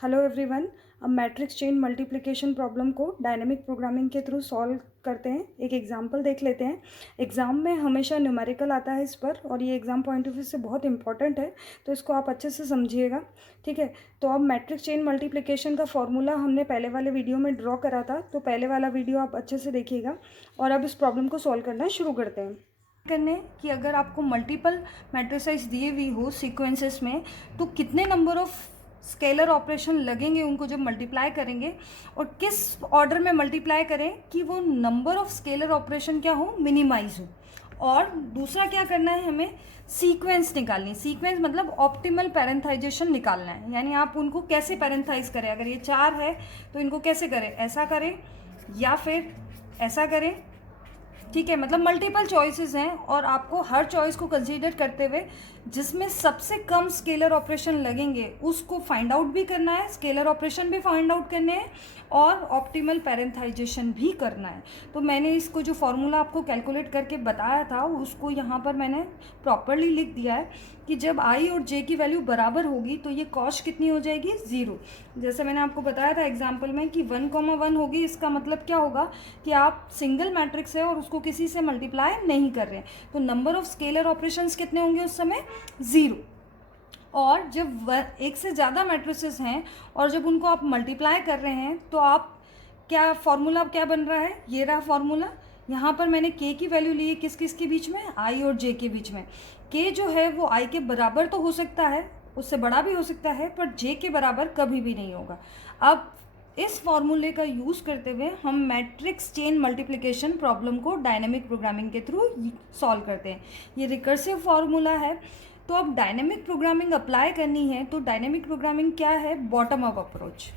Hello everyone. अब matrix chain multiplication problem को dynamic programming के थ्रू सॉल्व करते हैं। एक एग्जांपल देख लेते हैं। एग्ज़ाम में हमेशा न्यूमेरिकल आता है इस पर, और ये एग्ज़ाम पॉइंट ऑफ व्यू से बहुत इंपॉर्टेंट है, तो इसको आप अच्छे से समझिएगा। ठीक है, तो अब मैट्रिक्स चेन मल्टीप्लिकेशन का फॉर्मूला हमने पहले वाले वीडियो में ड्रॉ करा था, तो पहले वाला वीडियो आप अच्छे से देखिएगा। और अब इस प्रॉब्लम को सॉल्व करना शुरू करते हैं। करने कि अगर आपको मल्टीपल मैट्रिसेस दिए हुई हो सीक्वेंसेस में, तो कितने नंबर ऑफ स्केलर ऑपरेशन लगेंगे उनको जब मल्टीप्लाई करेंगे, और किस ऑर्डर में मल्टीप्लाई करें कि वो नंबर ऑफ स्केलर ऑपरेशन क्या हो, मिनिमाइज हो। और दूसरा क्या करना है, हमें सीक्वेंस निकालनी है। सीक्वेंस मतलब ऑप्टिमल पैरेंथाइजेशन निकालना है, यानी आप उनको कैसे पैरेंथाइज करें। अगर ये 4 है तो इनको कैसे करें, ऐसा करें या फिर ऐसा करें। ठीक है, मतलब मल्टीपल चॉइसेस हैं, और आपको हर चॉइस को कंसीडर करते हुए जिसमें सबसे कम स्केलर ऑपरेशन लगेंगे उसको फाइंड आउट भी करना है, स्केलर ऑपरेशन भी फाइंड आउट करने हैं, और ऑप्टिमल पैरेंथाइजेशन भी करना है। तो मैंने इसको जो फॉर्मूला आपको कैलकुलेट करके बताया था उसको यहाँ पर मैंने प्रॉपरली लिख दिया है कि जब आई और जे की वैल्यू बराबर होगी तो ये कॉस्ट कितनी हो जाएगी, 0। जैसे मैंने आपको बताया था एग्जाम्पल में कि 1,1 होगी, इसका मतलब क्या होगा कि आप सिंगल मैट्रिक्स है और उसको किसी से मल्टीप्लाई नहीं कर रहे हैं, तो नंबर ऑफ स्केलर ऑपरेशंस कितने होंगे उस समय, 0। और जब एक से ज़्यादा मैट्रिसेस हैं और जब उनको आप मल्टीप्लाई कर रहे हैं तो आप क्या फॉर्मूला क्या बन रहा है, ये रहा फॉर्मूला। यहाँ पर मैंने के की वैल्यू ली है किस किस के बीच में, आई और जे के बीच में। के जो है वो आई के बराबर तो हो सकता है, उससे बड़ा भी हो सकता है, पर जे के बराबर कभी भी नहीं होगा। अब इस फॉर्मूले का यूज़ करते हुए हम मैट्रिक्स चेन मल्टीप्लिकेशन प्रॉब्लम को डायनेमिक प्रोग्रामिंग के थ्रू सॉल्व करते हैं। ये रिकर्सिव फॉर्मूला है। तो अब डायनेमिक प्रोग्रामिंग अप्लाई करनी है, तो डायनेमिक प्रोग्रामिंग क्या है, बॉटम अप अप्रोच।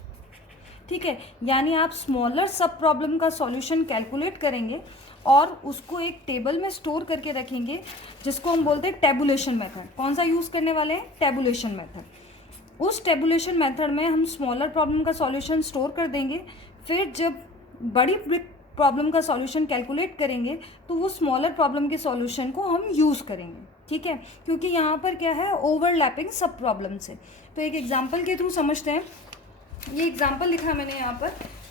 ठीक है, यानी आप स्मॉलर सब प्रॉब्लम का सॉल्यूशन कैलकुलेट करेंगे और उसको एक टेबल में स्टोर करके रखेंगे, जिसको हम बोलते हैं टेबुलेशन मेथड। कौन सा यूज़ करने वाले हैं, टेबुलेशन मेथड। उस टेबुलेशन मेथड में हम स्मॉलर प्रॉब्लम का सॉल्यूशन स्टोर कर देंगे, फिर जब बड़ी प्रॉब्लम का सॉल्यूशन कैलकुलेट करेंगे तो वो स्मॉलर प्रॉब्लम के सॉल्यूशन को हम यूज़ करेंगे। ठीक है, क्योंकि यहाँ पर क्या है, ओवरलैपिंग सब प्रॉब्लम से। तो एक एग्जांपल के थ्रू समझते हैं। ये एग्जांपल लिखा मैंने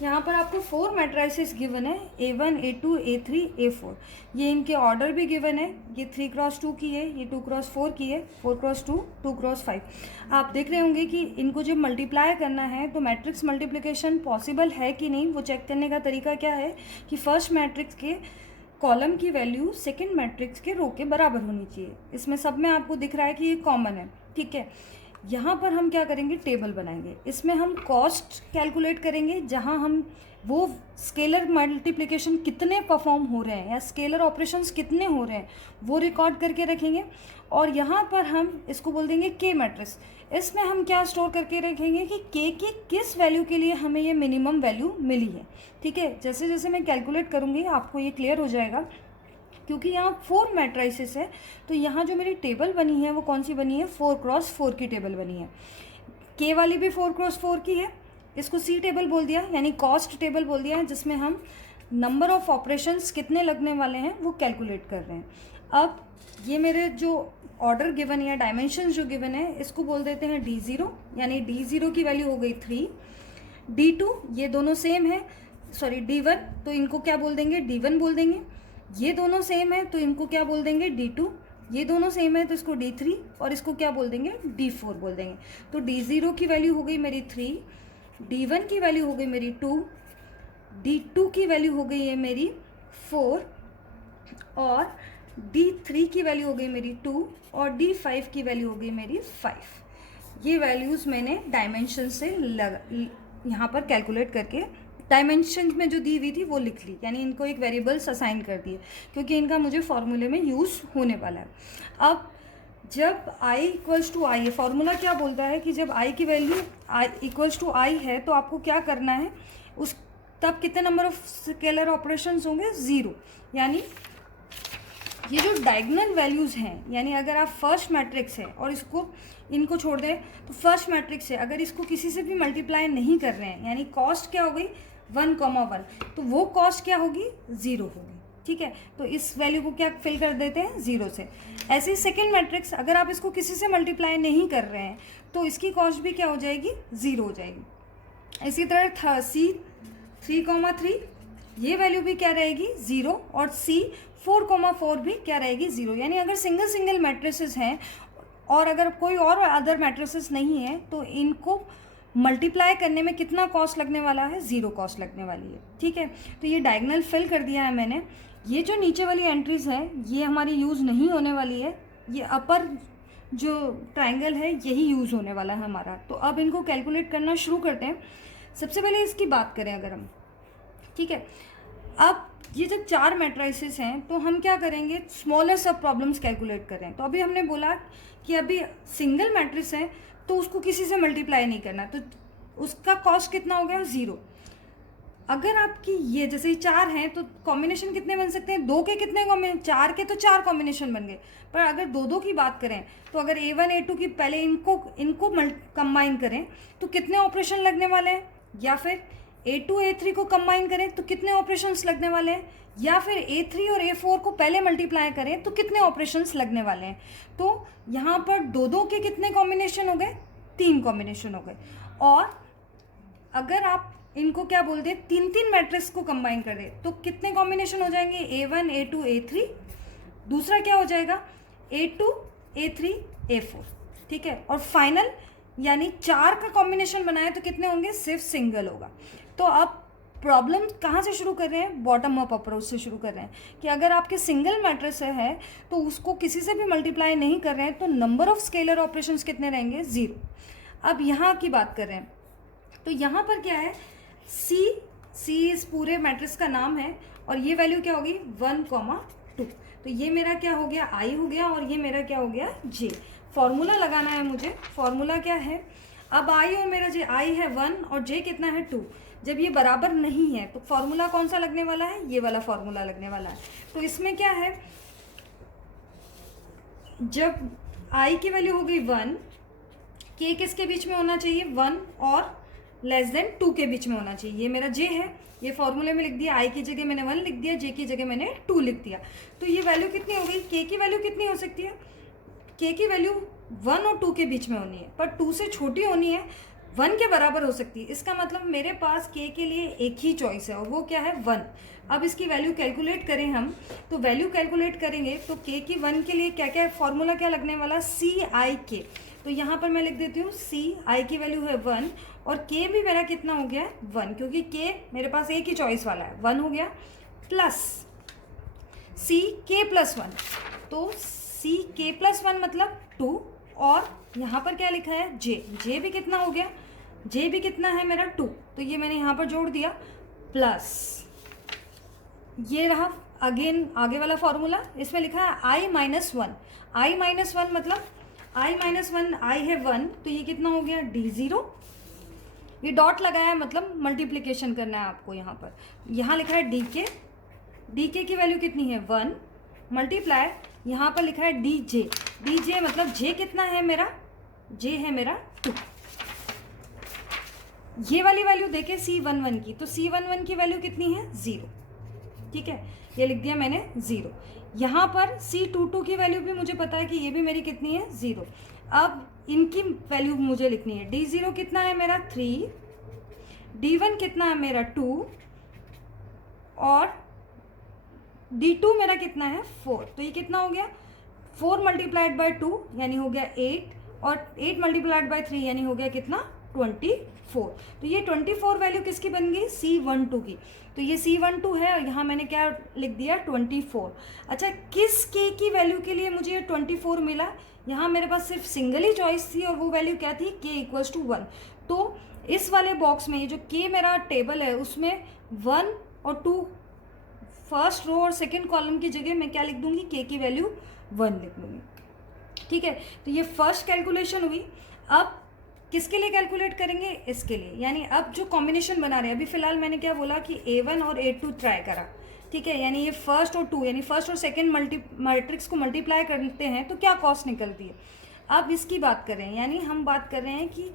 यहाँ पर आपको 4 मैट्रिसेस गिवन है, A1 A2 A3 A4। ये इनके ऑर्डर भी गिवन है, ये 3x2 की है, ये 2x4 की है, 4x2 2x5। आप देख रहे होंगे कि इनको जब मल्टीप्लाई करना है तो मैट्रिक्स मल्टीप्लिकेशन पॉसिबल है कि नहीं, वो चेक करने का तरीका क्या है कि फर्स्ट मैट्रिक्स के कॉलम की वैल्यू सेकेंड मैट्रिक्स के रो के बराबर होनी चाहिए। इसमें सब में आपको दिख रहा है कि ये कॉमन है। ठीक है, यहाँ पर हम क्या करेंगे, टेबल बनाएंगे। इसमें हम कॉस्ट कैलकुलेट करेंगे, जहाँ हम वो स्केलर मल्टीप्लिकेशन कितने परफॉर्म हो रहे हैं या स्केलर ऑपरेशंस कितने हो रहे हैं वो रिकॉर्ड करके रखेंगे। और यहाँ पर हम इसको बोल देंगे के मैट्रिक्स। इसमें हम क्या स्टोर करके रखेंगे कि के की किस वैल्यू के लिए हमें ये मिनिमम वैल्यू मिली है। ठीक है, जैसे जैसे मैं कैलकुलेट करूँगी आपको ये क्लियर हो जाएगा। क्योंकि यहाँ 4 मैट्रिसेस है, तो यहाँ जो मेरी टेबल बनी है वो कौन सी बनी है, 4x4 की टेबल बनी है। के वाली भी 4x4 की है, इसको सी टेबल बोल दिया, यानी कॉस्ट टेबल बोल दिया है, जिसमें हम नंबर ऑफ ऑपरेशंस कितने लगने वाले हैं वो कैलकुलेट कर रहे हैं। अब ये मेरे जो ऑर्डर गिवन या डायमेंशन जो गिवन है इसको बोल देते हैं D0, यानी D0 की वैल्यू हो गई 3। D2 ये दोनों सेम है, सॉरी D1, तो इनको क्या बोल देंगे, D1 बोल देंगे। ये दोनों सेम है तो इनको क्या बोल देंगे, D2। ये दोनों सेम है तो इसको D3, और इसको क्या बोल देंगे, D4 बोल देंगे। तो D0 की वैल्यू हो गई मेरी 3, D1 की वैल्यू हो गई मेरी 2, D2 की वैल्यू हो गई है मेरी 4, और D3 की वैल्यू हो गई मेरी 2, और D5 की वैल्यू हो गई मेरी 5। ये वैल्यूज़ मैंने डायमेंशन से यहाँ पर कैलकुलेट करके डायमेंशन में जो दी हुई थी वो लिख ली, यानी इनको एक वेरिएबल्स असाइन कर दिए, क्योंकि इनका मुझे फॉर्मूले में यूज़ होने वाला है। अब जब i इक्वल्स टू आई है, फॉर्मूला क्या बोलता है कि जब i की वैल्यू i इक्वल्स टू आई है तो आपको क्या करना है, उस तब कितने नंबर ऑफ स्केलर ऑपरेशंस होंगे, 0। यानी ये जो डायगोनल वैल्यूज़ हैं, यानी अगर आप फर्स्ट मैट्रिक्स है और इनको छोड़ दें तो फर्स्ट मैट्रिक्स है, अगर इसको किसी से भी मल्टीप्लाई नहीं कर रहे हैं, यानी कॉस्ट क्या हो गई 1,1, तो वो कॉस्ट क्या होगी, 0 होगी। ठीक है, तो इस वैल्यू को क्या फिल कर देते हैं 0 से। ऐसे ही सेकेंड मैट्रिक्स, अगर आप इसको किसी से मल्टीप्लाई नहीं कर रहे हैं तो इसकी कॉस्ट भी क्या हो जाएगी, 0 हो जाएगी। इसी तरह C 3,3 ये वैल्यू भी क्या रहेगी 0, और C 4,4 भी क्या रहेगी 0। यानी अगर सिंगल सिंगल मैट्रिसेस हैं और अगर कोई और अदर मैट्रिसेस नहीं है तो इनको मल्टीप्लाई करने में कितना कॉस्ट लगने वाला है, 0 कॉस्ट लगने वाली है। ठीक है, तो ये डायगोनल फिल कर दिया है मैंने। ये जो नीचे वाली एंट्रीज है ये हमारी यूज़ नहीं होने वाली है, ये अपर जो ट्रायंगल है यही यूज़ होने वाला है हमारा। तो अब इनको कैलकुलेट करना शुरू करते हैं। सबसे पहले इसकी बात करें अगर हम, ठीक है, अब ये जब 4 मैट्रिसेस हैं तो हम क्या करेंगे, स्मॉलर सब प्रॉब्लम्स कैलकुलेट करें। तो अभी हमने बोला कि अभी सिंगल मैट्रिक्स है तो उसको किसी से मल्टीप्लाई नहीं करना, तो उसका कॉस्ट कितना हो गया 0। अगर आपकी ये जैसे 4 हैं तो कॉम्बिनेशन कितने बन सकते हैं, 2 के कितने कॉम्बिनेशन, 4 के तो 4 कॉम्बिनेशन बन गए। पर अगर 2 की बात करें तो अगर A1 A2 की पहले इनको कंबाइन करें तो कितने ऑपरेशन लगने वाले हैं, या फिर A2 A3 को कंबाइन करें तो कितने ऑपरेशंस लगने वाले हैं, या फिर A3 और A4 को पहले मल्टीप्लाई करें तो कितने ऑपरेशंस लगने वाले हैं। तो यहाँ पर 2 के कितने कॉम्बिनेशन हो गए, 3 कॉम्बिनेशन हो गए। और अगर आप इनको क्या बोलते हैं, 3 मैट्रिक्स को कंबाइन कर दे तो कितने कॉम्बिनेशन हो जाएंगे, A1 A2 A3, दूसरा क्या हो जाएगा A2 A3 A4। ठीक है, और फाइनल यानी 4 का कॉम्बिनेशन बनाए तो कितने होंगे, सिर्फ सिंगल होगा। तो अब प्रॉब्लम कहाँ से शुरू कर रहे हैं, बॉटम अप अप्रोच से शुरू कर रहे हैं कि अगर आपके सिंगल मैट्रिक्स है तो उसको किसी से भी मल्टीप्लाई नहीं कर रहे हैं तो नंबर ऑफ स्केलर ऑपरेशंस कितने रहेंगे, 0। अब यहाँ की बात कर रहे हैं तो यहाँ पर क्या है, C इस पूरे मैट्रिक्स का नाम है और ये वैल्यू क्या होगी 1,2। तो ये मेरा क्या हो गया I हो गया और ये मेरा क्या हो गया J। फॉर्मूला लगाना है मुझे, फॉर्मूला क्या है, अब I और मेरा J, I है 1 और J कितना है 2। जब ये बराबर नहीं है तो फॉर्मूला कौन सा लगने वाला है, ये वाला फॉर्मूला लगने वाला है। तो इसमें क्या है, जब I की वैल्यू हो गई 1, K किसके बीच में होना चाहिए, 1 और <2 के बीच में होना चाहिए। ये मेरा J है, ये फॉर्मूले में लिख दिया, I की जगह मैंने 1 लिख दिया, J की जगह मैंने 2 लिख दिया। तो ये वैल्यू कितनी हो गई, K की वैल्यू कितनी हो सकती है, K की वैल्यू 1 और 2 के बीच में होनी है, पर 2 से छोटी होनी है, 1 के बराबर हो सकती है। इसका मतलब मेरे पास K के लिए एक ही चॉइस है और वो क्या है 1। अब इसकी वैल्यू कैलकुलेट करें हम, तो वैल्यू कैलकुलेट करेंगे तो K की 1 के लिए क्या क्या है, फॉर्मूला क्या लगने वाला, CIK। तो यहाँ पर मैं लिख देती हूँ CI की वैल्यू है 1 और K भी मेरा कितना हो गया 1, क्योंकि K मेरे पास एक ही चॉइस वाला है, 1 हो गया, प्लस CK+1। तो CK+1 मतलब 2, और यहाँ पर क्या लिखा है J भी कितना हो गया, J भी कितना है मेरा 2। तो ये मैंने यहाँ पर जोड़ दिया, प्लस ये रहा अगेन आगे वाला फॉर्मूला, इसमें लिखा है I-1। I-1 मतलब I-1, I है 1, तो ये कितना हो गया D0। ये डॉट लगाया मतलब मल्टीप्लिकेशन करना है आपको। यहाँ पर यहाँ लिखा है DK की वैल्यू कितनी है 1, मल्टीप्लाई यहाँ पर लिखा है DJ मतलब J कितना है मेरा, J है मेरा 2। ये वाली वैल्यू देखे C11 की, तो C11 की वैल्यू कितनी है 0। ठीक है, ये लिख दिया मैंने 0। यहाँ पर C22 की वैल्यू भी मुझे पता है कि ये भी मेरी कितनी है 0। अब इनकी वैल्यू मुझे लिखनी है, D0 कितना है मेरा 3, D1 कितना है मेरा 2 और D2 मेरा कितना है 4। तो ये कितना हो गया 4 मल्टीप्लाइड बाई 2 यानी हो गया 8 और 8 मल्टीप्लाइड बाई 3 यानी हो गया कितना 24। तो ये 24 वैल्यू किसकी बन गई C12 की। तो ये C12 है और यहाँ मैंने क्या लिख दिया 24। अच्छा, किस K की वैल्यू के लिए मुझे 24 मिला, यहाँ मेरे पास सिर्फ सिंगल ही चॉइस थी और वो वैल्यू क्या थी K = 1। तो इस वाले बॉक्स में ये जो K मेरा टेबल है उसमें 1 और 2 फर्स्ट रो और सेकंड कॉलम की जगह मैं क्या लिख दूंगी, K की वैल्यू 1 लिख दूंगी। ठीक है, तो ये फर्स्ट कैलकुलेशन हुई। अब किसके लिए कैलकुलेट करेंगे, इसके लिए, यानी अब जो कॉम्बिनेशन बना रहे हैं, अभी फिलहाल मैंने क्या बोला कि A1 और A2 ट्राई करा। ठीक है, यानी ये फर्स्ट और 2 यानी फर्स्ट और सेकंड मैट्रिक्स को मल्टीप्लाई करते हैं तो क्या कॉस्ट निकलती है। अब इसकी बात करें, यानी हम बात कर रहे हैं कि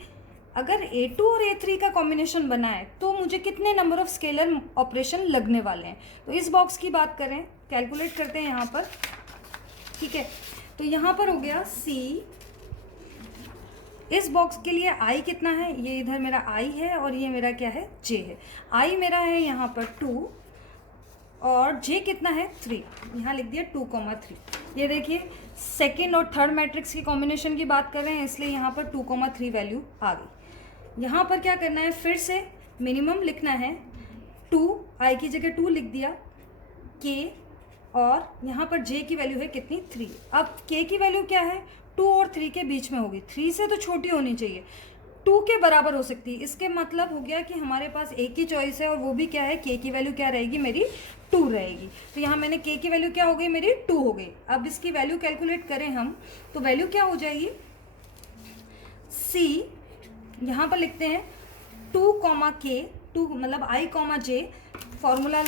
अगर A2 और A3 का कॉम्बिनेशन बना है तो मुझे कितने नंबर ऑफ स्केलर ऑपरेशन लगने वाले हैं। तो इस बॉक्स की बात करें, कैलकुलेट करते हैं यहाँ पर, ठीक है। तो यहाँ पर हो गया C, इस बॉक्स के लिए I कितना है, ये इधर मेरा I है और ये मेरा क्या है, J है। I मेरा है यहाँ पर 2 और J कितना है 3, यहाँ लिख दिया 2,3। ये देखिए सेकेंड और थर्ड मैट्रिक्स की कॉम्बिनेशन की बात कर रहे हैं, इसलिए यहाँ पर 2,3 वैल्यू आ गई। यहाँ पर क्या करना है, फिर से मिनिमम लिखना है, 2 I की जगह 2 लिख दिया, K और यहाँ पर J की वैल्यू है कितनी, 3। अब K की वैल्यू क्या है, 2 और 3 के बीच में होगी, 3 से तो छोटी होनी चाहिए, 2 के बराबर हो सकती है। इसके मतलब हो गया कि हमारे पास एक ही चॉइस है और वो भी क्या है, K की वैल्यू क्या रहेगी, मेरी 2 रहेगी। तो यहाँ मैंने K की वैल्यू क्या हो गई, मेरी 2 हो गई। अब इसकी वैल्यू कैलकुलेट करें हम, तो वैल्यू क्या हो जाएगी, C यहाँ पर लिखते हैं 2, K 2 मतलब I, J, फॉर्मूला,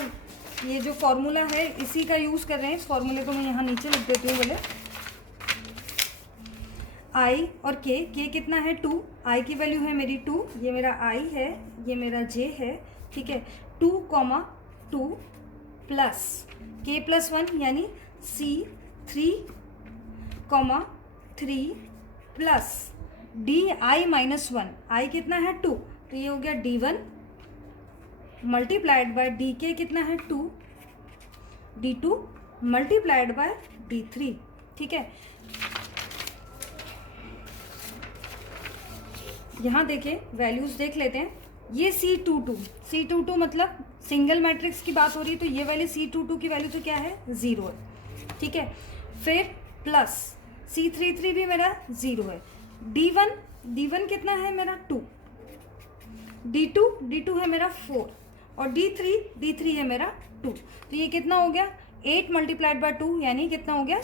ये जो फॉर्मूला है इसी का यूज़ कर रहे हैं। इस फॉर्मूले को मैं यहाँ नीचे लिख देती हूँ बोले, I और K कितना है 2, I की वैल्यू है मेरी 2, ये मेरा I है, ये मेरा J है, ठीक है। 2, 2 प्लस K प्लस 1 यानी C 3, 3 plus DI minus 1, I कितना है 2, तो ये हो गया D1 मल्टीप्लाइड बाय DK कितना है 2, D2 मल्टीप्लाइड बाय D3, ठीक है। यहाँ देखें वैल्यूज देख लेते हैं, ये C22 मतलब सिंगल मैट्रिक्स की बात हो रही है, तो ये वाली C22 की वैल्यू तो क्या है, 0 है, ठीक है। फिर प्लस C33 भी मेरा 0 है, D1 कितना है मेरा 2, D2 है मेरा 4 और D3 है मेरा 2, तो ये कितना हो गया 8 मल्टीप्लाइड बाय 2 यानी कितना हो गया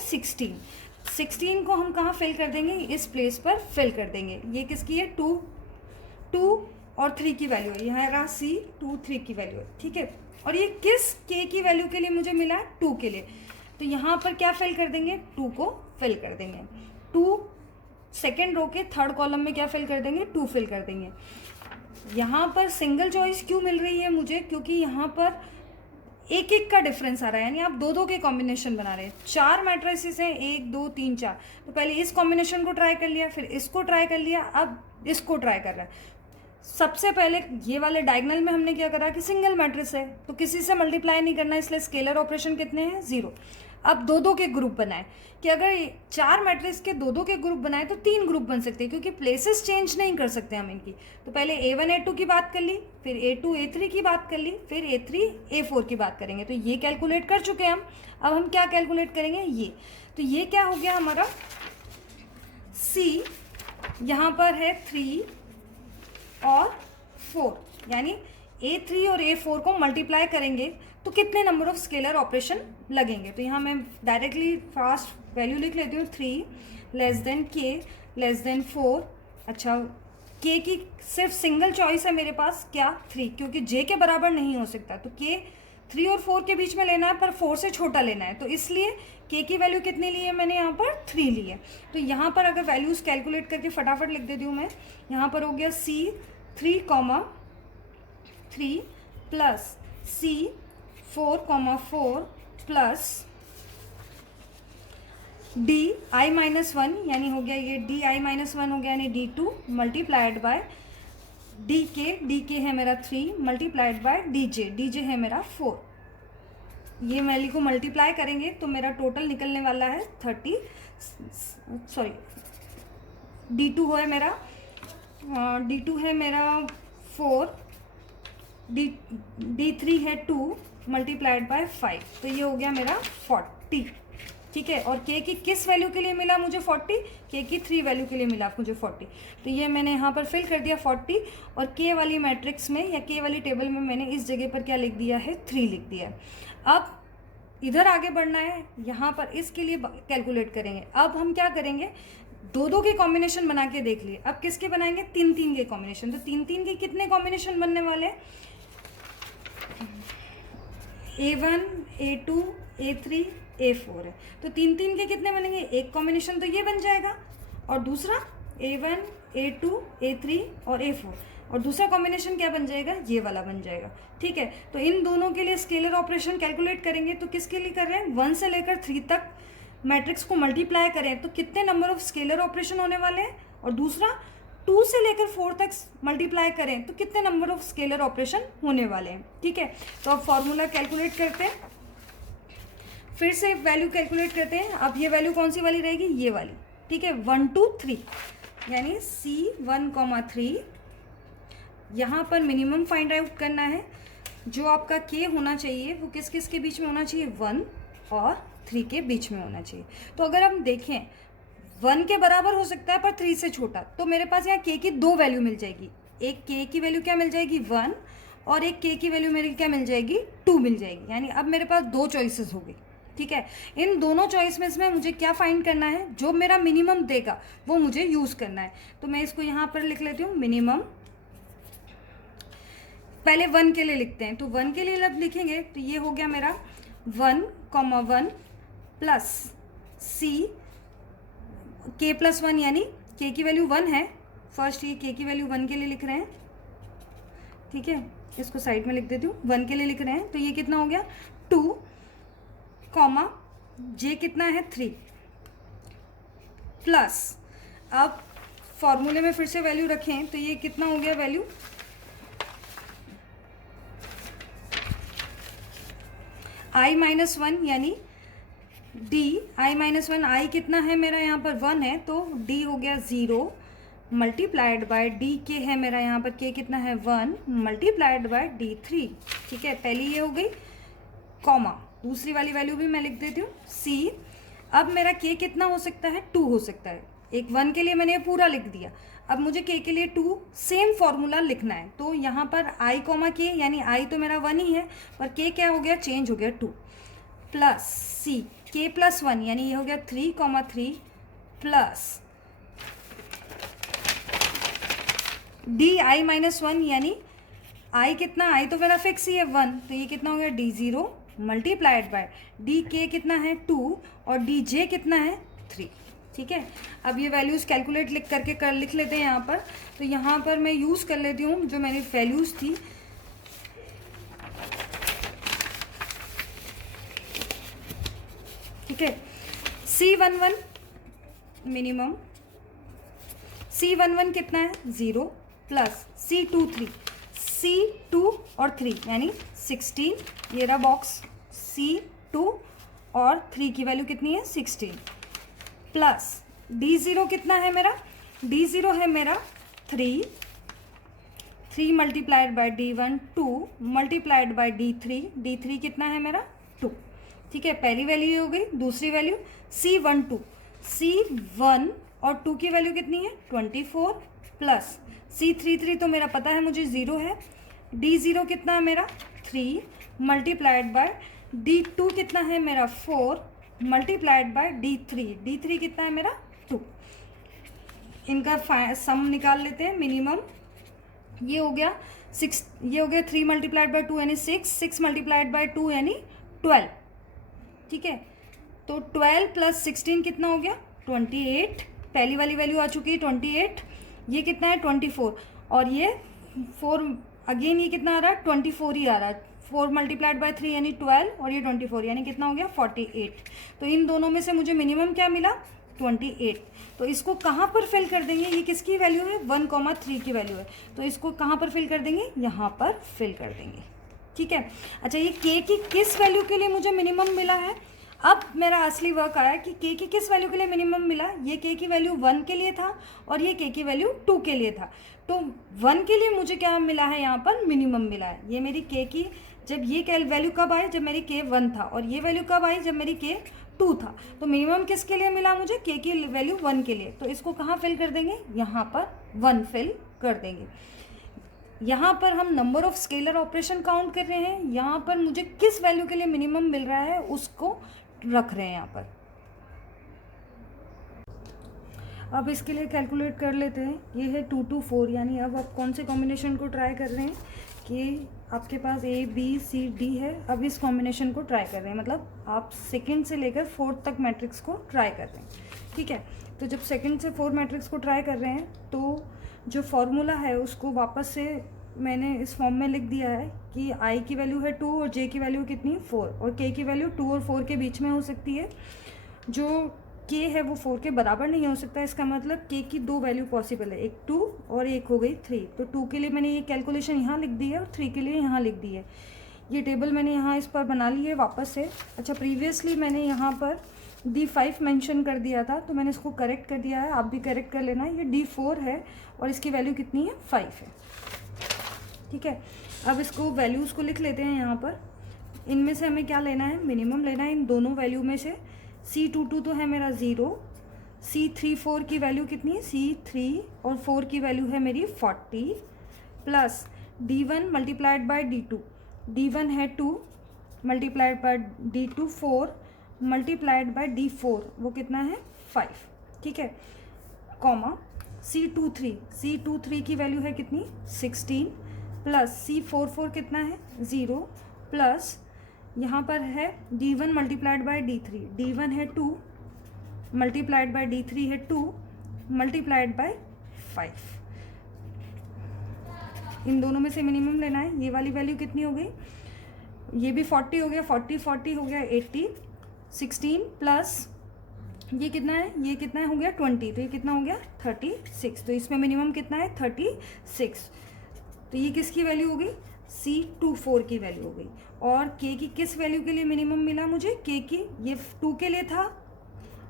16 को हम कहाँ फिल कर देंगे, इस प्लेस पर फिल कर देंगे। ये किसकी है, 2 और 3 की वैल्यू है, यहाँ रहा C 2 3 की वैल्यू है, ठीक है। और ये किस K की वैल्यू के लिए मुझे मिला है, 2 के लिए, तो यहाँ पर क्या फिल कर देंगे, 2 को फिल कर देंगे। 2 सेकेंड रो के थर्ड कॉलम में क्या फिल कर देंगे, 2 फिल कर देंगे। यहाँ पर सिंगल चॉइस क्यों मिल रही है मुझे, क्योंकि यहाँ पर एक का डिफरेंस आ रहा है, यानी आप 2 के कॉम्बिनेशन बना रहे हैं। 4 मैट्रिसेस हैं, 1 2 3 4, तो पहले इस कॉम्बिनेशन को ट्राई कर लिया, फिर इसको ट्राई कर लिया, अब इसको ट्राई कर रहा है। सबसे पहले ये वाले डायगोनल में हमने क्या करा कि सिंगल मैट्रिक्स है तो किसी से मल्टीप्लाई नहीं करना, इसलिए स्केलर ऑपरेशन कितने हैं, 0। अब 2 के ग्रुप बनाए कि अगर 4 मैट्रिक्स के 2 के ग्रुप बनाए तो 3 ग्रुप बन सकते हैं, क्योंकि प्लेसेस चेंज नहीं कर सकते हम इनकी। तो पहले A1 A2 की बात कर ली, फिर A2 A3 की बात कर ली, फिर A3 A4 की बात करेंगे। तो ये कैलकुलेट कर चुके हैं हम। अब हम क्या कैलकुलेट करेंगे, ये तो ये क्या हो गया हमारा C, यहाँ पर है 3 और 4, यानी A3 और A4 को मल्टीप्लाई करेंगे तो कितने नंबर ऑफ स्केलर ऑपरेशन लगेंगे। तो यहाँ मैं डायरेक्टली फास्ट वैल्यू लिख लेती हूँ, 3 less than K less than 4। अच्छा, K की सिर्फ सिंगल चॉइस है मेरे पास, क्या 3, क्योंकि J के बराबर नहीं हो सकता, तो K 3 और 4 के बीच में लेना है, पर 4 से छोटा लेना है, तो इसलिए K की वैल्यू कितनी ली है मैंने, यहाँ पर 3 ली है। तो यहाँ पर अगर वैल्यूज़ कैलकुलेट करके फटाफट लिख देती हूँ मैं, यहाँ पर हो गया C 3, 3 plus C 4, plus DI minus 1, यानी हो गया ये DI माइनस 1 हो गया, यानी D2 मल्टीप्लाइड बाय DK है मेरा 3 मल्टीप्लाइड बाय DJ है मेरा 4। ये वैल्यू को मल्टीप्लाई करेंगे तो मेरा टोटल निकलने वाला है 30, सॉरी D2 है मेरा D2 है मेरा 4, D3 है 2 मल्टीप्लाइड बाय 5, तो ये हो गया मेरा 40, ठीक है। और K की किस वैल्यू के लिए मिला मुझे 40, K की 3 वैल्यू के लिए मिला मुझे 40, तो ये मैंने यहाँ पर फिल कर दिया 40, और K वाली मैट्रिक्स में या K वाली टेबल में मैंने इस जगह पर क्या लिख दिया है, 3 लिख दिया है। अब इधर आगे बढ़ना है, यहाँ पर इसके लिए कैलकुलेट करेंगे। अब हम क्या करेंगे, 2 के कॉम्बिनेशन बना के देख लिए, अब किसके बनाएंगे, 3 के कॉम्बिनेशन। तो 3 के कितने कॉम्बिनेशन बनने वाले हैं, A1 A2 A3 A4 है, तो 3 के कितने बनेंगे, एक कॉम्बिनेशन तो ये बन जाएगा, और दूसरा A1 A2 A3 और A4, और दूसरा कॉम्बिनेशन क्या बन जाएगा, ये वाला बन जाएगा। ठीक है, तो इन दोनों के लिए स्केलर ऑपरेशन कैलकुलेट करेंगे तो किसके लिए कर रहे हैं, 1 से लेकर 3 तक मैट्रिक्स को मल्टीप्लाई करें तो कितने नंबर ऑफ स्केलर ऑपरेशन होने वाले हैं, और दूसरा 2 से लेकर 4 तक मल्टीप्लाई करें तो कितने नंबर ऑफ स्केलर ऑपरेशन होने वाले हैं। ठीक है, तो अब फॉर्मूला कैलकुलेट करते हैं, फिर से वैल्यू कैलकुलेट करते हैं। अब ये वैल्यू कौन सी वाली रहेगी, ये वाली। ठीक है, 1 2 3 यानी C1, 3 यहाँ पर मिनिमम फाइंड आउट करना है। जो आपका K होना चाहिए वो किस किस के बीच में होना चाहिए, 1 और 3 के बीच में होना चाहिए। तो अगर हम देखें 1 के बराबर हो सकता है पर 3 से छोटा, तो मेरे पास यहाँ K की 2 वैल्यू मिल जाएगी। एक K की वैल्यू क्या मिल जाएगी, 1, और एक K की वैल्यू मेरी क्या मिल जाएगी, 2 मिल जाएगी। यानी अब मेरे पास 2 चॉइसेस हो गई। ठीक है, इन दोनों चॉइस में इसमें मुझे क्या फाइंड करना है, जो मेरा मिनिमम देगा वो मुझे यूज़ करना है। तो मैं इसको यहाँ पर लिख लेती हूँ मिनिमम। पहले 1 के लिए लिखते हैं, तो 1 के लिए जब लिखेंगे तो ये हो गया मेरा 1, 1 प्लस C K प्लस 1, यानी K की वैल्यू 1 है। फर्स्ट ये K की वैल्यू 1 के लिए लिख रहे हैं। ठीक है, इसको साइड में लिख देती हूँ, 1 के लिए लिख रहे हैं। तो ये कितना हो गया 2, कॉमा J कितना है 3, प्लस अब फॉर्मूले में फिर से वैल्यू रखें तो ये कितना हो गया वैल्यू, I-1 यानी D I-1, I कितना है मेरा यहाँ पर 1 है, तो D हो गया 0 मल्टीप्लाइड बाय D K है मेरा यहाँ पर K कितना है 1 मल्टीप्लाइड बाय D3। ठीक है, पहली ये हो गई, कॉमा दूसरी वाली वैल्यू भी मैं लिख देती हूँ C। अब मेरा K कितना हो सकता है, 2 हो सकता है। एक 1 के लिए मैंने ये पूरा लिख दिया, अब मुझे K के लिए 2 सेम फॉर्मूला लिखना है। तो यहाँ पर I, K यानी I तो मेरा 1 ही है, पर K क्या हो गया, चेंज हो गया 2, प्लस C K प्लस 1 यानी ये हो गया 3, 3 प्लस D I-1 यानी I कितना, I तो मेरा फिक्स ही है 1, तो ये कितना हो गया D0 multiplied by D K कितना है 2 और D J कितना है 3। ठीक है, अब ये वैल्यूज़ कैलकुलेट लिख लेते हैं यहाँ पर। तो यहाँ पर मैं यूज़ कर लेती हूँ जो मेरी वैल्यूज़ थी। ठीक है, C11 मिनिमम, C11 कितना है 0 प्लस C23 C2 और 3 यानी 16, ये रहा बॉक्स C2 और 3 की वैल्यू कितनी है 16, प्लस D0 कितना है मेरा, D0 है मेरा 3 multiplied by D1 2 multiplied by D3 कितना है मेरा 2। ठीक है, पहली वैल्यू ये हो गई। दूसरी वैल्यू C12 C1 और 2 की वैल्यू कितनी है 24 प्लस C33 तो मेरा पता है मुझे 0 है। D0 कितना है मेरा 3 मल्टीप्लाइड बाय D2 कितना है मेरा 4 मल्टीप्लाइड बाय D3 कितना है मेरा 2। इनका सम निकाल लेते हैं मिनिमम। ये हो गया 6, ये हो गया 3 मल्टीप्लाइड बाय 2 यानी 6 मल्टीप्लाइड बाय 2 यानी 12। ठीक है, तो 12 प्लस 16 कितना हो गया 28। पहली वाली वैल्यू आ चुकी है 28, ये कितना है 24 और ये 4 अगेन, ये कितना आ रहा है 24 ही आ रहा है। 4 मल्टीप्लाइड बाय 3 यानी 12 और ये 24 यानी कितना हो गया 48। तो इन दोनों में से मुझे मिनिमम क्या मिला 28। तो इसको कहाँ पर फिल कर देंगे, ये किसकी वैल्यू है 1, 3 की वैल्यू है, तो इसको कहाँ पर फिल कर देंगे, यहाँ पर फिल कर देंगे। ठीक है, अच्छा ये K की किस वैल्यू के लिए मुझे मिनिमम मिला है। अब मेरा असली वर्क आया कि K की किस वैल्यू के लिए मिनिमम मिला। ये K की वैल्यू 1 के लिए था और ये K की वैल्यू 2 के लिए था। तो 1 के लिए मुझे क्या मिला है, यहाँ पर मिनिमम मिला है। ये मेरी K की जब ये वैल्यू कब आई, जब मेरी K 1 था, और ये वैल्यू कब आई, जब मेरी K 2 था। तो मिनिमम किसके लिए मिला मुझे, K की वैल्यू 1 के लिए। तो इसको कहाँ फिल कर देंगे, यहाँ पर 1 फिल कर देंगे। यहाँ पर हम number of scalar operation count कर रहे हैं, यहाँ पर मुझे किस वैल्यू के लिए मिनिमम मिल रहा है उसको रख रहे हैं यहाँ पर। अब इसके लिए कैलकुलेट कर लेते हैं। ये है 2 to 4, यानी अब आप कौन से कॉम्बिनेशन को ट्राई कर रहे हैं कि आपके पास A B C D है। अब इस कॉम्बिनेशन को ट्राई कर रहे हैं, मतलब आप सेकंड से लेकर 4th तक मैट्रिक्स को ट्राई कर रहे हैं। ठीक है, तो जब सेकंड से 4 मैट्रिक्स को ट्राई कर रहे हैं तो जो फॉर्मूला है उसको वापस से मैंने इस फॉर्म में लिख दिया है कि आई की वैल्यू है 2 और जे की वैल्यू कितनी 4 और के की वैल्यू 2 और 4 के बीच में हो सकती है। जो के है वो 4 के बराबर नहीं हो सकता, इसका मतलब के की 2 वैल्यू पॉसिबल है, एक 2 और एक हो गई 3। तो 2 के लिए मैंने ये कैलकुलेशन यहाँ लिख दी है और 3 के लिए यहाँ लिख दी है। ये टेबल मैंने यहाँ इस पर बना ली है वापस से। अच्छा, प्रीवियसली मैंने यहाँ पर D5 मेंशन कर दिया था तो मैंने इसको करेक्ट कर दिया है, आप भी करेक्ट कर लेना। ये D4 है और इसकी वैल्यू कितनी है 5 है। ठीक है, अब इसको वैल्यूज़ को लिख लेते हैं यहाँ पर। इनमें से हमें क्या लेना है, मिनिमम लेना है इन दोनों वैल्यू में से। C22 तो है मेरा 0, C34 की वैल्यू कितनी है C3 और 4 की वैल्यू है मेरी 40 plus D1 multiplied by D2, D1 है 2 multiplied by D2 4 multiplied by D4 वो कितना है 5। ठीक है, कॉमा C23 की वैल्यू है कितनी 16 प्लस C44 कितना है 0 प्लस यहाँ पर है D1 multiplied by D3, D1 है 2 मल्टीप्लाइड बाय D3 है 2 मल्टीप्लाइड बाय 5। इन दोनों में से मिनिमम लेना है। ये वाली वैल्यू कितनी हो गई, ये भी 40 हो गया, 40 हो गया 80, 16 प्लस ये कितना है, ये कितना हो गया 20, तो ये कितना हो गया 36। तो इसमें मिनिमम कितना है 36। तो ये किसकी वैल्यू हो गई C24 की वैल्यू हो गई। और के की किस वैल्यू के लिए मिनिमम मिला मुझे, के की ये 2 के लिए था,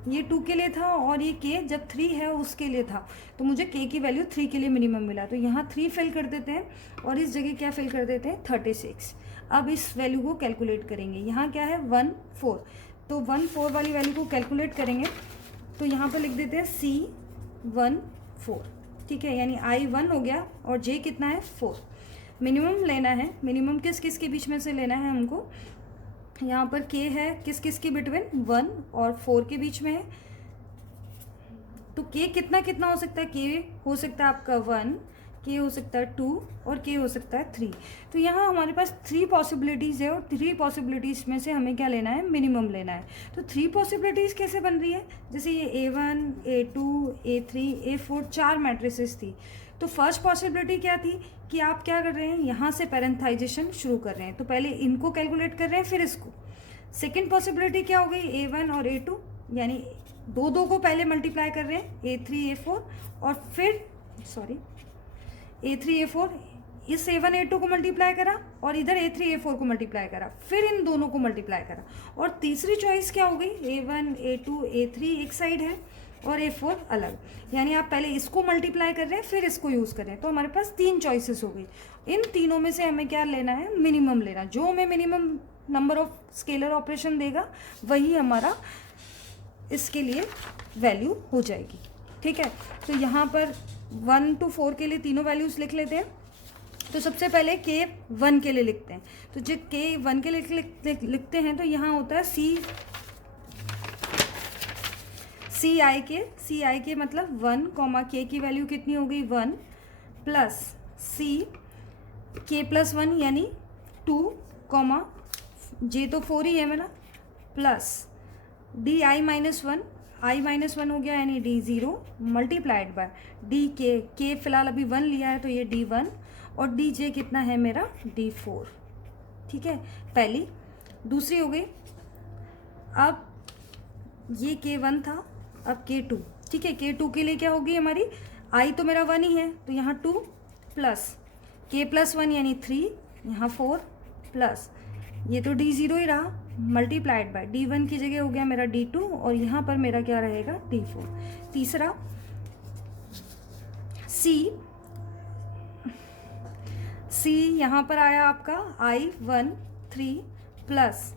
ये 2 के लिए था और ये के जब 3 है उसके लिए था, तो मुझे के की वैल्यू 3 के लिए मिनिमम मिला। तो यहाँ 3 फिल कर देते हैं और इस जगह क्या फिल कर देते हैं 36। अब इस वैल्यू को कैलकुलेट करेंगे। यहाँ क्या है 1 4, तो 1 4 वाली वैल्यू को कैलकुलेट करेंगे तो यहाँ पर लिख देते हैं C1 4। ठीक है, यानी I1 हो गया और J कितना है 4। मिनिमम लेना है, मिनिमम किस किस के बीच में से लेना है हमको। यहाँ पर K है किस किस के बिटवीन 1 और 4 के बीच में है, तो K कितना कितना हो सकता है, K हो सकता है आपका 1, K हो सकता है 2 और K हो सकता है 3। तो यहाँ हमारे पास 3 पॉसिबिलिटीज़ है और 3 पॉसिबिलिटीज़ में से हमें क्या लेना है, मिनिमम लेना है। तो 3 पॉसिबिलिटीज़ कैसे बन रही है, जैसे ये A1 A2 A3 A4 4 matrices थी। तो फर्स्ट पॉसिबिलिटी क्या थी कि आप क्या कर रहे हैं, यहाँ से पैरेंथाइजेशन शुरू कर रहे हैं, तो पहले इनको कैलकुलेट कर रहे हैं फिर इसको। सेकेंड पॉसिबिलिटी क्या हो गई, A1 और A2, यानी दो को पहले मल्टीप्लाई कर रहे हैं A3 A4 और फिर A3 A4, इस A1 A2 को मल्टीप्लाई करा और इधर A3 A4 को मल्टीप्लाई करा, फिर इन दोनों को मल्टीप्लाई करा। और तीसरी चॉइस क्या हो गई, A1 A2 A3 एक साइड है और A4 अलग, यानी आप पहले इसको मल्टीप्लाई कर रहे हैं फिर इसको यूज़ कर रहे हैं। तो हमारे पास 3 चॉइसेस हो गई। इन तीनों में से हमें क्या लेना है, मिनिमम लेना। जो हमें minimum number of scalar operation देगा वही हमारा इसके लिए वैल्यू हो जाएगी। ठीक है, तो यहाँ पर 1 to 4 के लिए तीनों वैल्यूज़ लिख लेते हैं। तो सबसे पहले K1 के लिए लिखते हैं। तो जब K1 के लिए लिखते हैं तो यहाँ होता है सी आई के मतलब 1, K की वैल्यू कितनी हो गई 1 प्लस K प्लस 1 यानी 2, J तो 4 ही है मेरा, plus DI minus 1, I minus 1 हो गया यानी D0 मल्टीप्लाइड बाय K फिलहाल अभी 1 लिया है तो ये D1 और DJ कितना है मेरा D4। ठीक है, पहली। दूसरी हो गई, अब ये K1 था, अब K2। ठीक है, K2 के लिए क्या होगी हमारी, I तो मेरा 1 ही है तो यहाँ 2 प्लस K प्लस 1 यानी 3, यहाँ 4 प्लस ये तो D0 ही रहा मल्टीप्लाइड बाय D1 की जगह हो गया मेरा D2 और यहाँ पर मेरा क्या रहेगा D4। तीसरा C यहाँ पर आया आपका I1 3 प्लस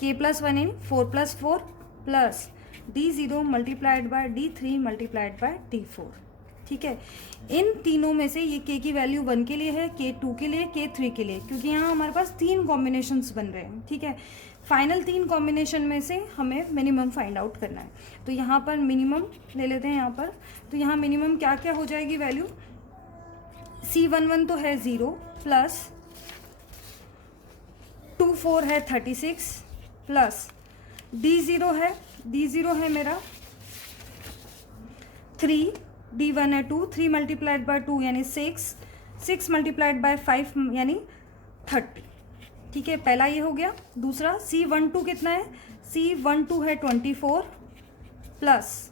K प्लस 1 यानी 4 plus 4 plus D0 multiplied by D3 multiplied by D4। ठीक है, इन तीनों में से ये K की वैल्यू 1 के लिए है, K2 के लिए, K3 के लिए, क्योंकि यहाँ हमारे पास 3 कॉम्बिनेशंस बन रहे हैं। ठीक है, फाइनल 3 कॉम्बिनेशन में से हमें मिनिमम फाइंड आउट करना है। तो यहाँ पर मिनिमम ले लेते हैं यहाँ पर। तो यहाँ मिनिमम क्या क्या हो जाएगी वैल्यू, C11 तो है 0 प्लस 2 4 है 36 प्लस D0 है मेरा 3, D1 है 2, 3 मल्टीप्लाइड बाय 2 यानी 6, 6 मल्टीप्लाइड बाय 5 यानी 30। ठीक है, पहला ये हो गया। दूसरा C12 कितना है, C12 है 24 प्लस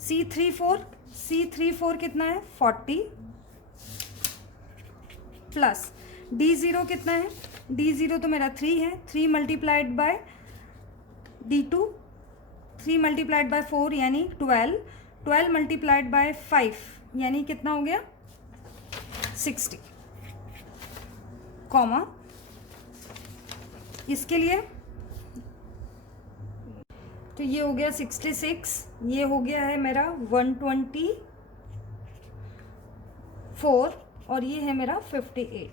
C34 कितना है 40 प्लस D0 कितना है, D0 तो मेरा 3 है, 3 multiplied by D2, 3 multiplied by 4 यानी 12, 12 मल्टीप्लाइड बाय 5 यानी कितना हो गया 60, कॉमा इसके लिए तो ये हो गया 66, ये हो गया है मेरा 124 और ये है मेरा 58।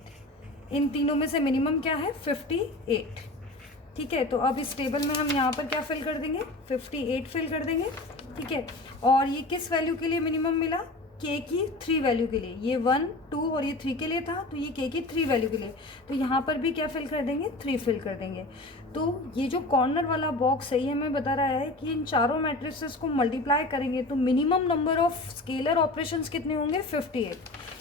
इन तीनों में से मिनिमम क्या है 58। ठीक है, तो अब इस टेबल में हम यहाँ पर क्या फिल कर देंगे 58 फिल कर देंगे। ठीक है, और ये किस वैल्यू के लिए मिनिमम मिला, के की 3 वैल्यू के लिए। ये 1 2 और ये 3 के लिए था, तो ये के की 3 वैल्यू के लिए, तो यहाँ पर भी क्या फिल कर देंगे 3 फिल कर देंगे। तो ये जो कॉर्नर वाला बॉक्स सही हमें बता रहा है कि इन चारों मैट्रिसेस को मल्टीप्लाई करेंगे तो minimum number of scalar operations कितने होंगे 58।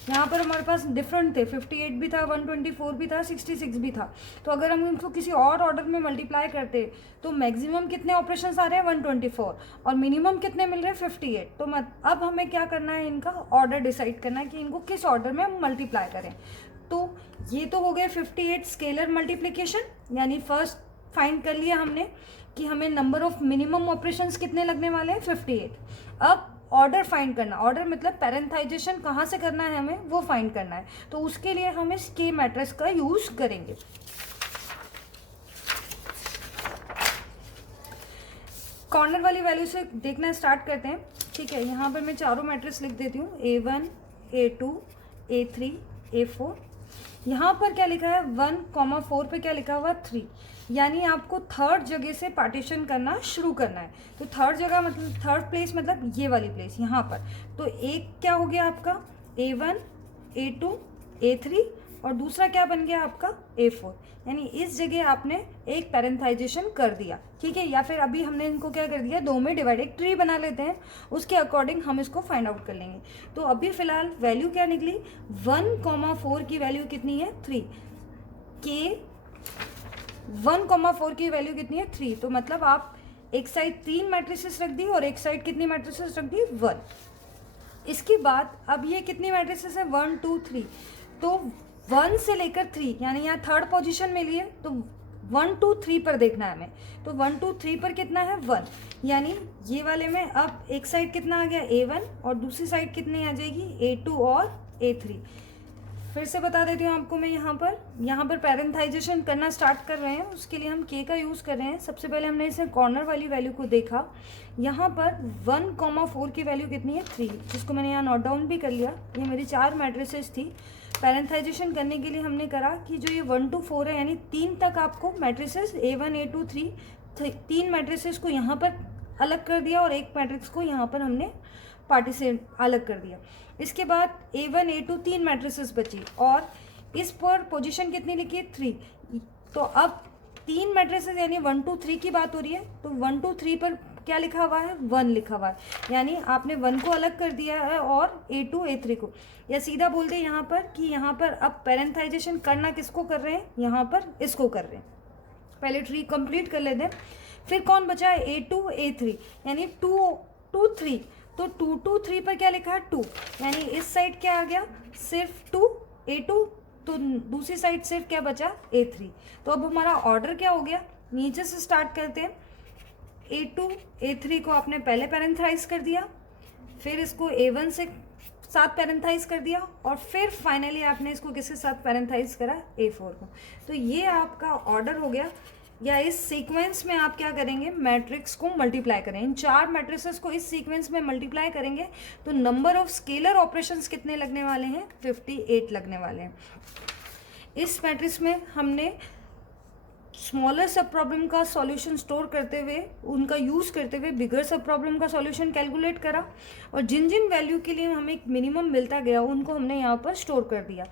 यहाँ पर हमारे पास डिफरेंट थे, 58 भी था, 124 भी था, 66 भी था। तो अगर हम इनको किसी और ऑर्डर में मल्टीप्लाई करते तो मैक्सिमम कितने ऑपरेशंस आ रहे हैं 124 और मिनिमम कितने मिल रहे हैं 58। तो अब हमें क्या करना है, इनका ऑर्डर डिसाइड करना है कि इनको किस ऑर्डर में हम मल्टीप्लाई करें। तो ये तो हो गए 58 स्केलर मल्टीप्लिकेशन, यानी फर्स्ट फाइंड कर लिया हमने कि हमें नंबर ऑफ मिनिमम ऑपरेशंस कितने लगने वाले हैं 58। अब ऑर्डर फाइंड करना, ऑर्डर मतलब पैरेंथाइजेशन कहाँ से करना है हमें वो फाइंड करना है। तो उसके लिए हम इस के मैट्रिक्स का यूज करेंगे। कॉर्नर वाली वैल्यू से देखना स्टार्ट करते हैं। ठीक है, यहाँ पर मैं चारों मैट्रिक्स लिख देती हूँ, A1 A2 A3 A4। यहाँ पर क्या लिखा है 1,4 पे क्या लिखा हुआ 3, यानी आपको थर्ड जगह से पार्टीशन करना शुरू करना है। तो थर्ड जगह मतलब थर्ड प्लेस मतलब ये वाली प्लेस यहाँ पर। तो एक क्या हो गया आपका A1 A2 A3 और दूसरा क्या बन गया आपका A4, यानी इस जगह आपने एक पैरेंथाइजेशन कर दिया। ठीक है, या फिर अभी हमने इनको क्या कर दिया 2 में डिवाइड, एक ट्री बना लेते हैं, उसके अकॉर्डिंग हम इसको फाइंड आउट कर लेंगे। तो अभी फिलहाल वैल्यू क्या निकली 1,4 की वैल्यू कितनी है 3, के 1,4 की वैल्यू कितनी है 3। तो मतलब आप एक साइड 3 मैट्रिसेस रख दी और एक साइड कितनी मैट्रिसेस रख दी 1। इसके बाद अब ये कितनी मैट्रिसेस है 1 2 3, तो 1 से लेकर 3 यानी यहाँ थर्ड पोजीशन में लिए, तो 1 2 3 पर देखना है हमें। तो 1 2 3 पर कितना है 1, यानी ये वाले में अब एक साइड कितना आ गया A1 और दूसरी साइड कितनी आ जाएगी A2 और A3। फिर से बता देती हूँ आपको मैं, यहाँ पर पैरेंथाइजेशन करना स्टार्ट कर रहे हैं, उसके लिए हम के का यूज़ कर रहे हैं। सबसे पहले हमने इसे कॉर्नर वाली वैल्यू को देखा। यहाँ पर 1,4 की वैल्यू कितनी है 3, जिसको मैंने यहाँ नोट डाउन भी कर लिया। ये मेरी 4 मैट्रिसेस थी। पैरेंथाइजेशन करने के लिए हमने करा कि जो ये 1 2 4 है यानी 3 तक आपको मैट्रिसेस A1 A2 3, 3 मैट्रिसेस को यहाँ पर अलग कर दिया और एक मैट्रिक्स को यहाँ पर हमने पार्टी से अलग कर दिया। इसके बाद A1 A2 3 मैट्रिसेस बची और इस पर पोजीशन कितनी लिखी है 3। तो अब 3 मैट्रिसेस यानी 1 2 3 की बात हो रही है, तो 1 2 3 पर क्या लिखा हुआ है 1 लिखा हुआ है, यानी आपने 1 को अलग कर दिया है और A2 A3 को, या सीधा बोल दे यहाँ पर कि यहाँ पर अब पैरेंथाइजेशन करना किसको कर रहे हैं, यहाँ पर इसको कर रहे हैं। पहले ट्री कंप्लीट कर लेते हैं। फिर कौन बचा है A2 A3 यानी 2 2 3, तो 2 2 3 पर क्या लिखा है 2, यानी इस साइड क्या आ गया सिर्फ 2 A2, तो दूसरी साइड सिर्फ क्या बचा A3। तो अब हमारा ऑर्डर क्या हो गया, नीचे से स्टार्ट करते हैं। A2 A3 को आपने पहले पैरेंथाइज कर दिया, फिर इसको A1 से साथ पैरेंथाइज कर दिया और फिर फाइनली आपने इसको किसके साथ पैरेंथाइज करा A4 को। तो ये आपका ऑर्डर हो गया, या इस सीक्वेंस में आप क्या करेंगे मैट्रिक्स को मल्टीप्लाई करें। इन 4 मैट्रिसेस को इस सीक्वेंस में मल्टीप्लाई करेंगे तो नंबर ऑफ स्केलर ऑपरेशंस कितने लगने वाले हैं 58 लगने वाले हैं। इस मैट्रिक्स में हमने स्मॉलर सब प्रॉब्लम का सॉल्यूशन स्टोर करते हुए, उनका यूज़ करते हुए बिगर सब प्रॉब्लम का सॉल्यूशन कैलकुलेट करा और जिन जिन वैल्यू के लिए हमें एक मिनिमम मिलता गया उनको हमने यहाँ पर स्टोर कर दिया।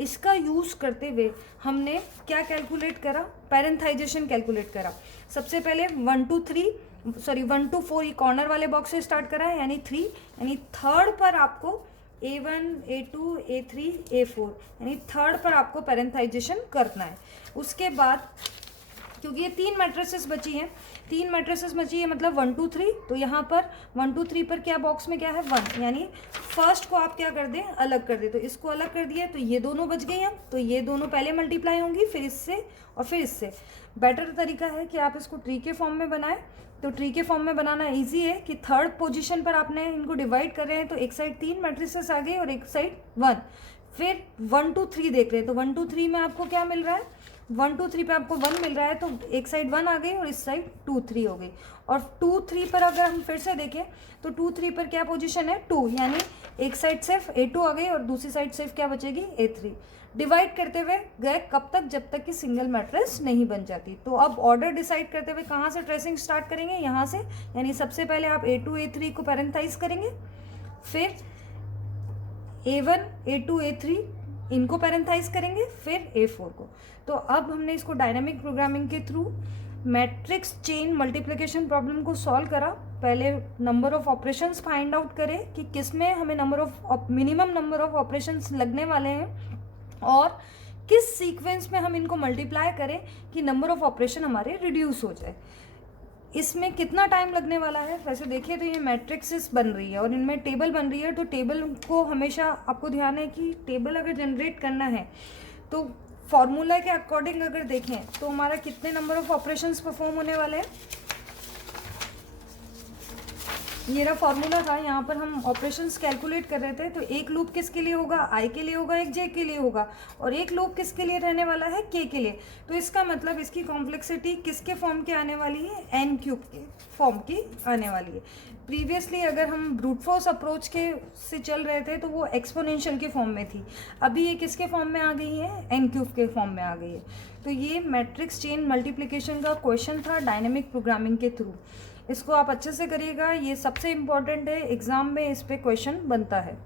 इसका यूज़ करते हुए हमने क्या कैलकुलेट करा, पैरेंथाइजेशन कैलकुलेट करा। सबसे पहले 1 2 3 सॉरी 1 to 4 ये कॉर्नर वाले बॉक्स से स्टार्ट करा है, यानी 3, यानी थर्ड पर आपको A1 A2 A3 A4 यानी थर्ड पर आपको पैरेंथाइजेशन करना है। उसके बाद क्योंकि ये 3 मैट्रिसेस बची हैं, 3 मैट्रिसेस बची है मतलब 1 2 3, तो यहाँ पर 1 2 3 पर क्या बॉक्स में क्या है 1, यानी फर्स्ट को आप क्या कर दें अलग कर दें, तो इसको अलग कर दिया तो ये दोनों बच गई हैं, तो ये दोनों पहले मल्टीप्लाई होंगी फिर इससे और फिर इससे। बेटर तरीका है कि आप इसको ट्री के फॉर्म में बनाएं, तो ट्री के फॉर्म में बनाना ईजी है कि थर्ड पोजिशन पर आपने इनको डिवाइड कर रहे हैं, तो एक साइड 3 मैट्रिसेस आ गए और एक साइड 1, फिर 1 2 3 देख रहे हैं, तो 1 2 3 में आपको क्या मिल रहा है 1 2 3 पे आपको 1 मिल रहा है, तो एक साइड 1 आ गई और इस साइड 2 3 हो गई। और 2 3 पर अगर हम फिर से देखें तो 2 3 पर क्या पोजीशन है 2, यानी एक साइड सिर्फ A2 आ गई और दूसरी साइड सिर्फ क्या बचेगी A3। डिवाइड करते हुए गए कब तक, जब तक कि सिंगल मैट्रिक्स नहीं बन जाती। तो अब ऑर्डर डिसाइड करते हुए कहाँ से ट्रेसिंग स्टार्ट करेंगे, यहाँ से, यानी सबसे पहले आप A2 A3 को पैरेंथाइज करेंगे, फिर A1 A2 A3 इनको पैरेंथाइज करेंगे, फिर A4 को। तो अब हमने इसको डायनामिक प्रोग्रामिंग के through matrix chain multiplication problem को सॉल्व करा। पहले number of operations find out करें कि किस में हमें मिनिमम नंबर ऑफ ऑपरेशंस लगने वाले हैं और किस सीक्वेंस में हम इनको मल्टीप्लाई करें कि नंबर ऑफ ऑपरेशन हमारे रिड्यूस हो जाए। इसमें कितना टाइम लगने वाला है, वैसे देखिए तो ये मैट्रिक्सेस बन रही है और इनमें टेबल बन रही है, तो टेबल को हमेशा आपको ध्यान है कि टेबल अगर जनरेट करना है तो फॉर्मूला के अकॉर्डिंग अगर देखें तो हमारा कितने नंबर ऑफ ऑपरेशंस परफॉर्म होने वाले हैं। ये रहा फॉर्मूला था, यहाँ पर हम ऑपरेशंस कैलकुलेट कर रहे थे, तो एक लूप किसके लिए होगा आई के लिए होगा, एक जे के लिए होगा, और एक लूप किसके लिए रहने वाला है के लिए। तो इसका मतलब इसकी कॉम्प्लेक्सिटी किसके फॉर्म के आने वाली है n क्यूब के फॉर्म की आने वाली है। प्रीवियसली अगर हम ब्रूट फोर्स अप्रोच के से चल रहे थे तो वो एक्सपोनेंशियल के फॉर्म में थी, अभी ये किसके फॉर्म में आ गई है n क्यूब के फॉर्म में आ गई है। तो ये मैट्रिक्स चेन मल्टीप्लिकेशन का क्वेश्चन था डायनेमिक प्रोग्रामिंग के थ्रू। इसको आप अच्छे से करिएगा, ये सबसे इम्पॉर्टेंट है, एग्ज़ाम में इस पे क्वेश्चन बनता है।